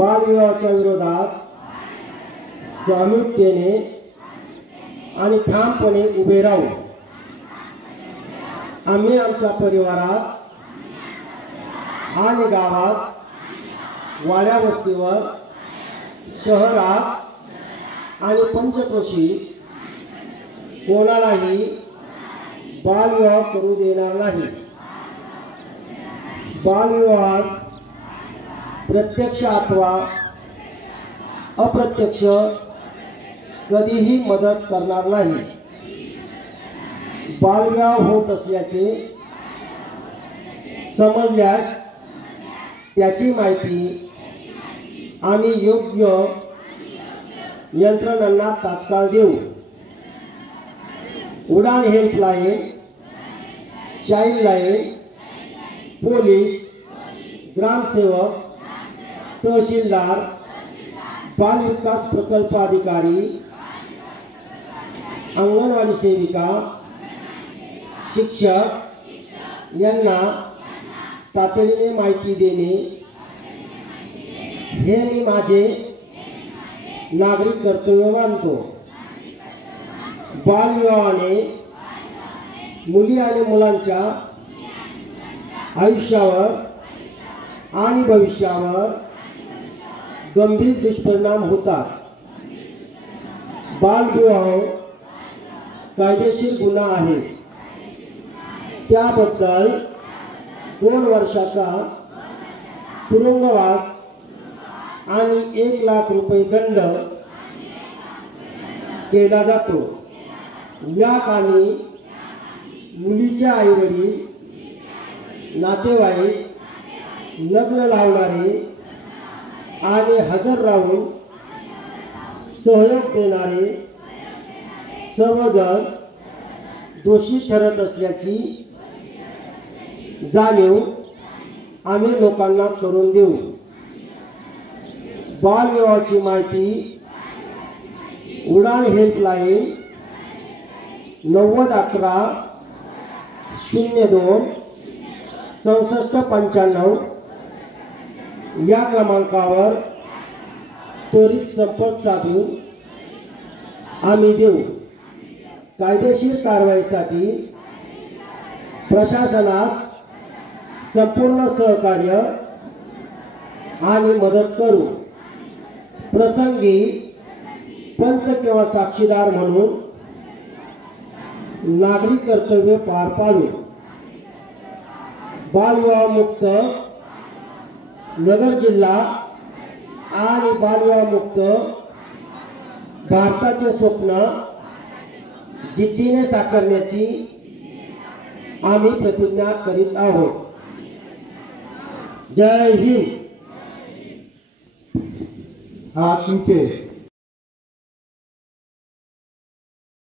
बालविवाहाच्या विरोधात सामुख्याने आणि ठामपणे उभे राहू। आम्ही आमच्या परिवारात आणि गावात, वाड्या वस्तीवर, शहरात आणि पंचक्रोशीत कोणालाही बालविवाह करू देणार नाही। बालविवाहास प्रत्यक्ष अथवा अप्रत्यक्ष कधीही मदत करणार नाही। बालविवाह होत असल्याचे समजल्यास त्याची माहिती आम्ही योग्य यंत्रणांना तात्काळ देऊ। उडान हेल्पलाईन, चाइल्डलाईन, पोलीस, ग्रामसेवक, तहसीलदार, बाल विकास प्रकल्प अधिकारी, अंगणवाडी सेविका, शिक्षक यांना तातडीने माहिती देणे हे मी माझे नागरिक कर्तव्य मानतो। बालविवाहाने मुली आणि मुलांच्या आयुष्यावर आणि भविष्यावर गंभीर दुष्परिणाम होतात। बालविवाह कायदेशीर गुन्हा आहे। त्याबद्दल 2 वर्षाचा तुरुंगवास आणि 1 लाख रुपये दंड केला जातो। या कामी मुलीच्या आईवडील, नातेवाईक, लग्न लावणारे आणि हजर राहून सहयोग देणारे सर्वजण दोषी ठरत असल्याची जाणीव आम्ही लोकांना करून देऊ। बालविवाहाची माहिती उडान हेल्पलाईन 9011 02 6495 या क्रमांकावर त्वरित संपर्क साधून आम्ही देऊ। कायदेशीर कारवाईसाठी प्रशासनास संपूर्ण सहकार्य आणि मदत करू। प्रसंगी पंच किंवा साक्षीदार म्हणून नागरिक कर्तव्य पार पाडू। बालविवाह मुक्त नगर जिल्हा आणि बालविवाह मुक्त भारताचे स्वप्न जिद्दीने साकारण्याची आम्ही प्रतिज्ञा करीत आहोत। जय हिंद। हा तुमचे